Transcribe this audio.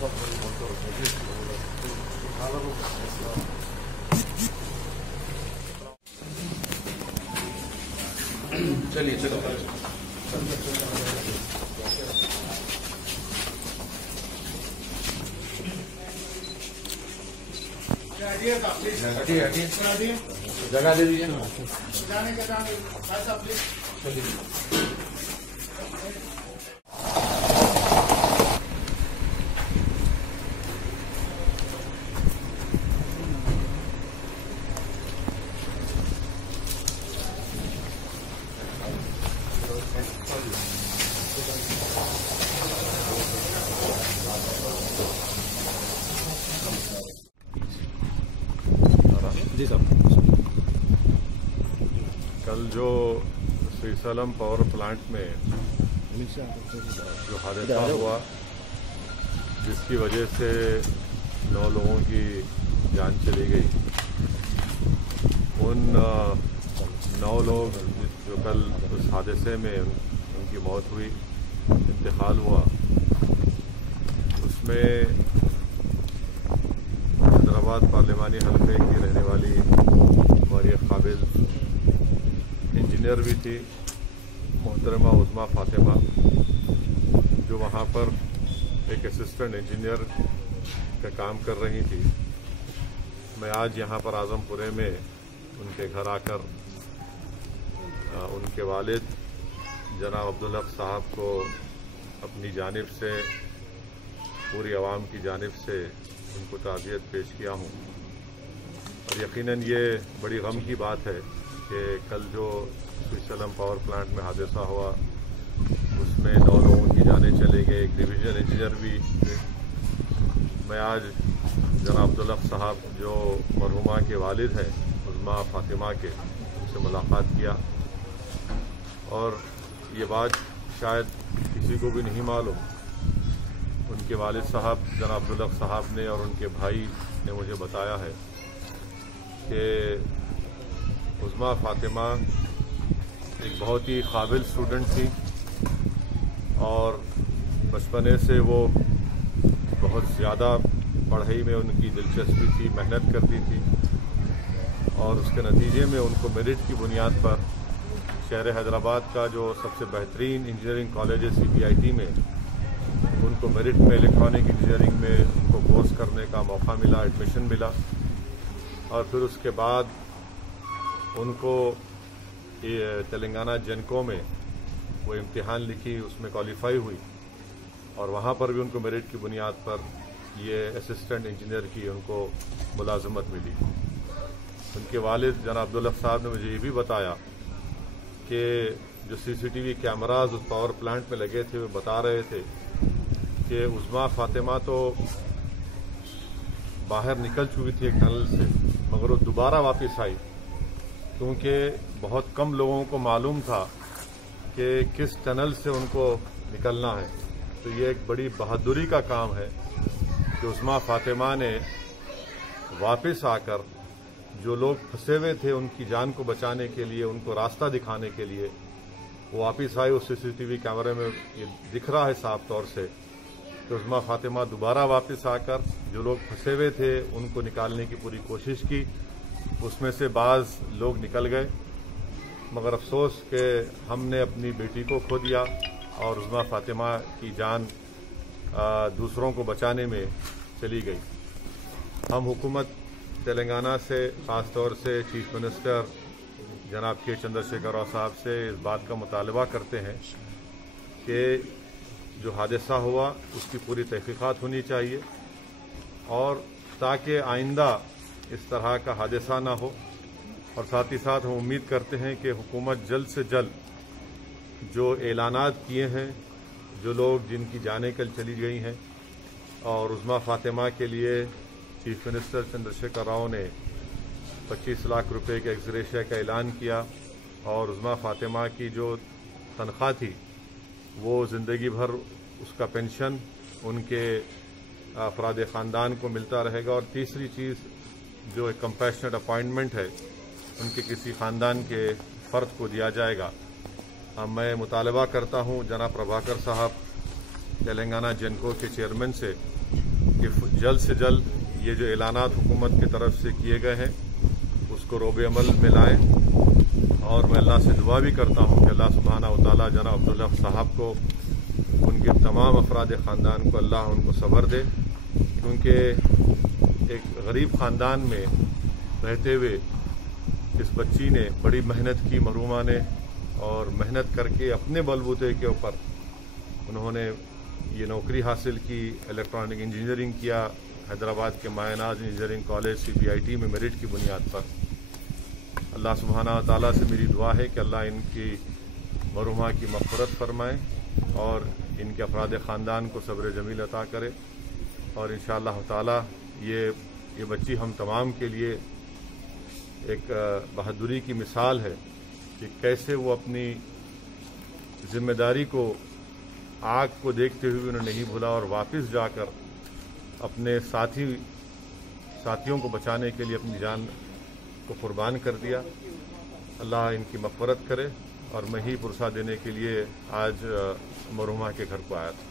चलिए चलो हटिए हटिए जगह दे दीजिए ना। चलिए जी साहब। कल जो श्रीशैलम पावर प्लांट में जो हादसा हुआ जिसकी वजह से 9 लोगों की जान चली गई, उन 9 लोग जो कल उस हादसे में उनकी मौत हुई, इंतकाल हुआ, उसमें हैदराबाद पार्लिमानी हल्के की रहने वाली हमारी एक काबिल इंजीनियर भी थी, मोहतरमा उज़मा फातिमा, जो वहाँ पर एक असिस्टेंट इंजीनियर का काम कर रही थी। मैं आज यहाँ पर आजमपुरे में उनके घर आकर उनके वालिद जनाब अब्दुल हक साहब को अपनी जानिब से, पूरी आवाम की जानिब से उनको ताज़ियत पेश किया हूँ। और यकीनन ये बड़ी गम की बात है कि कल जो श्रीशैलम पावर प्लांट में हादसा हुआ उसमें 9 लोगों की जानें चले गए, एक डिवीजन इंजीनियर भी थे। मैं आज जनाब अब्दुल हक साहब जो मरहुमा के वालिद हैं उज़मा फातिमा के, उनसे मुलाकात किया और ये बात शायद किसी को भी नहीं मालूम, उनके वालिद साहब जनाब अब्दुल हक साहब ने और उनके भाई ने मुझे बताया है कि उज़मा फातिमा एक बहुत ही काबिल स्टूडेंट थी और बचपने से वो बहुत ज़्यादा पढ़ाई में उनकी दिलचस्पी थी, मेहनत करती थी और उसके नतीजे में उनको मेरिट की बुनियाद पर शहर हैदराबाद का जो सबसे बेहतरीन इंजीनियरिंग कॉलेज है CBIT में, उनको मेरिट में इलेक्ट्रॉनिक इंजीनियरिंग में उनको कोर्स करने का मौका मिला, एडमिशन मिला और फिर उसके बाद उनको तेलंगाना जेनको में वो इम्तिहान लिखी, उसमें क्वालिफाई हुई और वहाँ पर भी उनको मेरिट की बुनियाद पर ये असिस्टेंट इंजीनियर की उनको मुलाजमत मिली। उनके वालिद जनाब अब्दुल हक साहब ने मुझे ये भी बताया कि जो CCTV कैमराज उस पावर प्लांट में लगे थे वो बता रहे थे कि उज़मा फातिमा तो बाहर निकल चुकी थी एक टनल से, मगर वो दोबारा वापस आई क्योंकि बहुत कम लोगों को मालूम था कि किस टनल से उनको निकलना है। तो ये एक बड़ी बहादुरी का काम है कि उज़मा फातिमा ने वापस आकर जो लोग फंसे हुए थे उनकी जान को बचाने के लिए, उनको रास्ता दिखाने के लिए वो वापस आए। उस CCTV कैमरे में ये दिख रहा है साफ तौर से कि उज़मा फातिमा दोबारा वापस आकर जो लोग फंसे हुए थे उनको निकालने की पूरी कोशिश की। उसमें से बाज़ लोग निकल गए, मगर अफसोस कि हमने अपनी बेटी को खो दिया और उज़मा फातिमा की जान दूसरों को बचाने में चली गई। हम हुकूमत तेलंगाना से, ख़ास तौर से चीफ मिनिस्टर जनाब के चंद्रशेखर राव साहब से इस बात का मुतालबा करते हैं कि जो हादसा हुआ उसकी पूरी तहकीकात होनी चाहिए और ताकि आइंदा इस तरह का हादसा ना हो। और साथ ही साथ हम उम्मीद करते हैं कि हुकूमत जल्द से जल्द जो ऐलानात किए हैं, जो लोग जिनकी जानें कल चली गई हैं और उज़मा फातिमा के लिए चीफ मिनिस्टर चंद्रशेखर राव ने 25 लाख रुपए के एक्स-ग्रेशिया का ऐलान किया और उज़मा फातिमा की जो तनख्वाह थी वो ज़िंदगी भर उसका पेंशन उनके अफराद ख़ानदान को मिलता रहेगा। और तीसरी चीज़ जो एक कंपैशनेट अपॉइंटमेंट है उनके किसी ख़ानदान के फ़र्द को दिया जाएगा। मैं मुतालबा करता हूँ जनाब प्रभाकर साहब तेलंगाना जेनको के चेयरमैन से کہ جلد سے جلد یہ جو اعلانات حکومت کی طرف سے کیے گئے ہیں اس کو روب عمل میں لائیں، اور میں اللہ سے دعا بھی کرتا ہوں کہ اللہ سبحانہ و تعالیٰ جناب عبداللہ صاحب کو، ان کے تمام افراد خاندان کو اللہ ان کو صبر دے، کیونکہ ایک غریب خاندان میں رہتے ہوئے اس بچی نے بڑی محنت کی، مرحومہ نے، اور محنت کر کے اپنے بلبوتے کے اوپر انہوں نے یہ نوکری حاصل کی، الیکٹرانک انجینئرنگ کیا حیدرآباد کے مایہ ناز انجینئرنگ کالج CBIT میں میرٹ کی بنیاد پر۔ اللہ سبحانہ و تعالیٰ سے میری دعا ہے کہ اللہ ان کی مرحومہ کی مغفرت فرمائے اور ان کے افراد خاندان کو صبر جمیل عطا کرے، اور انشاءاللہ تعالیٰ یہ بچی ہم تمام کے لیے ایک بہادری کی مثال ہے کہ کیسے وہ اپنی ذمہ داری کو، آگ کو دیکھتے ہوئے انہوں نے نہیں بھولا، اور واپس جا کر اپنے ساتھیوں کو بچانے کے لیے اپنی جان کو قربان کر دیا۔ اللہ ان کی مغفرت کرے، اور میں ہی پرسہ دینے کے لیے آج مرحومہ کے گھر کو آیا تھا۔